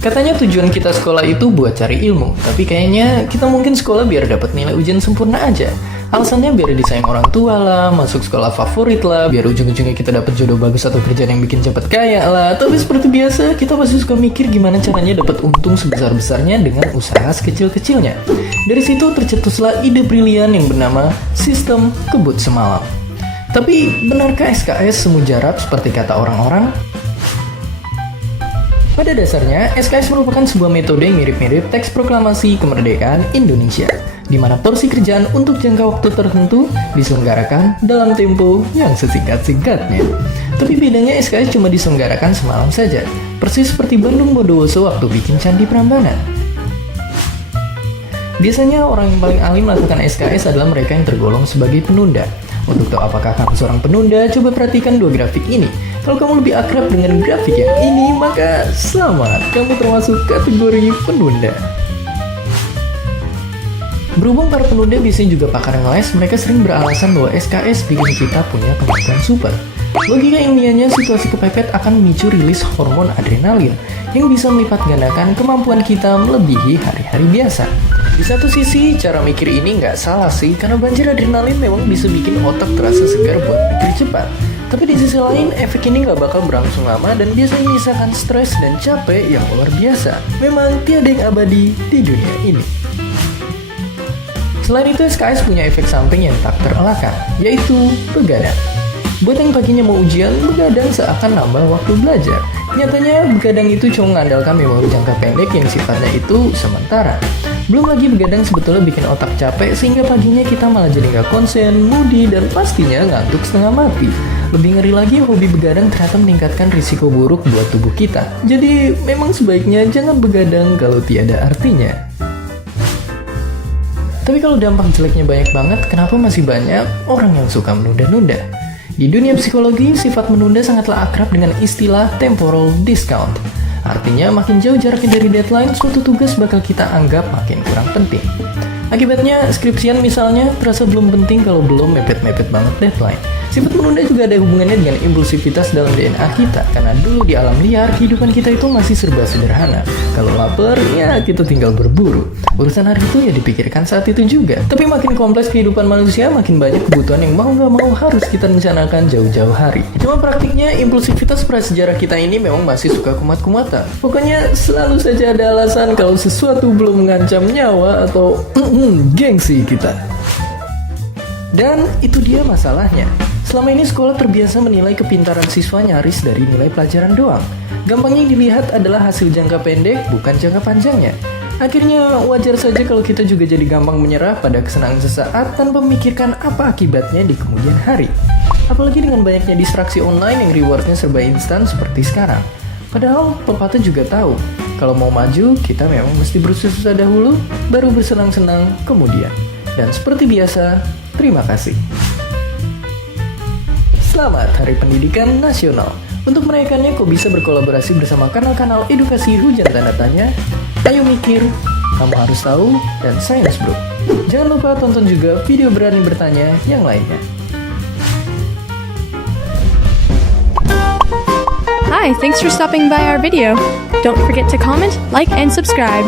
Katanya tujuan kita sekolah itu buat cari ilmu, tapi kayaknya kita mungkin sekolah biar dapat nilai ujian sempurna aja. Alasannya biar disayang orang tua lah, masuk sekolah favorit lah, biar ujung-ujungnya kita dapat jodoh bagus atau kerjaan yang bikin cepet kaya lah. Tapi seperti biasa, kita pasti suka mikir gimana caranya dapat untung sebesar-besarnya dengan usaha sekecil-kecilnya. Dari situ tercetuslah ide brilian yang bernama sistem kebut semalam. Tapi benarkah SKS semujarab seperti kata orang-orang? Pada dasarnya, SKS merupakan sebuah metode yang mirip-mirip teks proklamasi kemerdekaan Indonesia, di mana porsi kerjaan untuk jangka waktu tertentu diselenggarakan dalam tempo yang sesingkat-singkatnya. Tapi bedanya SKS cuma diselenggarakan semalam saja, persis seperti Bandung Bondowoso waktu bikin Candi Prambanan. Biasanya orang yang paling ahli melakukan SKS adalah mereka yang tergolong sebagai penunda. Untuk tahu apakah kamu seorang penunda, coba perhatikan dua grafik ini. Kalau kamu lebih akrab dengan grafik yang ini, maka selamat, kamu termasuk kategori penunda. Berhubung para penunda biasanya juga pakar ngeles, mereka sering beralasan bahwa SKS bikin kita punya kemampuan super. Logika ilmiahnya, situasi kepepet akan memicu rilis hormon adrenalin yang bisa melipat gandakan kemampuan kita melebihi hari-hari biasa. Di satu sisi, cara mikir ini nggak salah sih, karena banjir adrenalin memang bisa bikin otak terasa segar buat mikir cepat. Tapi di sisi lain, efek ini nggak bakal berlangsung lama dan biasanya menyisakan stres dan capek yang luar biasa. Memang tiada yang abadi di dunia ini. Selain itu, SKS punya efek samping yang tak terelakkan, yaitu begadang. Buat yang paginya mau ujian, begadang seakan nambah waktu belajar. Nyatanya, begadang itu cuma mengandalkan memori jangka pendek yang sifatnya itu sementara. Belum lagi begadang sebetulnya bikin otak capek sehingga paginya kita malah jadi nggak konsen, moody, dan pastinya ngantuk setengah mati. Lebih ngeri lagi, hobi begadang ternyata meningkatkan risiko buruk buat tubuh kita. Jadi memang sebaiknya jangan begadang kalau tiada artinya. Tapi kalau dampak jeleknya banyak banget, kenapa masih banyak orang yang suka menunda-nunda? Di dunia psikologi, sifat menunda sangatlah akrab dengan istilah temporal discount. Artinya, makin jauh jaraknya dari deadline, suatu tugas bakal kita anggap makin kurang penting. Akibatnya, skripsian misalnya terasa belum penting kalau belum mepet-mepet banget deadline. Sifat menunda juga ada hubungannya dengan impulsivitas dalam DNA kita, karena dulu di alam liar, kehidupan kita itu masih serba sederhana. Kalau lapar, ya kita tinggal berburu. Urusan hari itu ya dipikirkan saat itu juga. Tapi makin kompleks kehidupan manusia, makin banyak kebutuhan yang mau nggak mau harus kita rencanakan jauh-jauh hari. Cuma praktiknya, impulsivitas prasejarah kita ini memang masih suka kumat-kumatan. Pokoknya selalu saja ada alasan kalau sesuatu belum mengancam nyawa atau gengsi kita. Dan itu dia masalahnya. Selama ini sekolah terbiasa menilai kepintaran siswa nyaris dari nilai pelajaran doang. Gampangnya dilihat adalah hasil jangka pendek, bukan jangka panjangnya. Akhirnya wajar saja kalau kita juga jadi gampang menyerah pada kesenangan sesaat tanpa memikirkan apa akibatnya di kemudian hari. Apalagi dengan banyaknya distraksi online yang rewardnya serba instan seperti sekarang. Padahal pepatah juga tahu, kalau mau maju kita memang mesti bersusah dahulu, baru bersenang-senang kemudian. Dan seperti biasa, terima kasih. Selamat Hari Pendidikan Nasional. Untuk merayakannya, kok bisa berkolaborasi bersama kanal-kanal edukasi hujan tanda tanya, Ayo Mikir, Kamu Harus Tahu, dan Science Bro. Jangan lupa tonton juga video Berani Bertanya yang lainnya. Hi, thanks for stopping by our video. Don't forget to comment, like, and subscribe.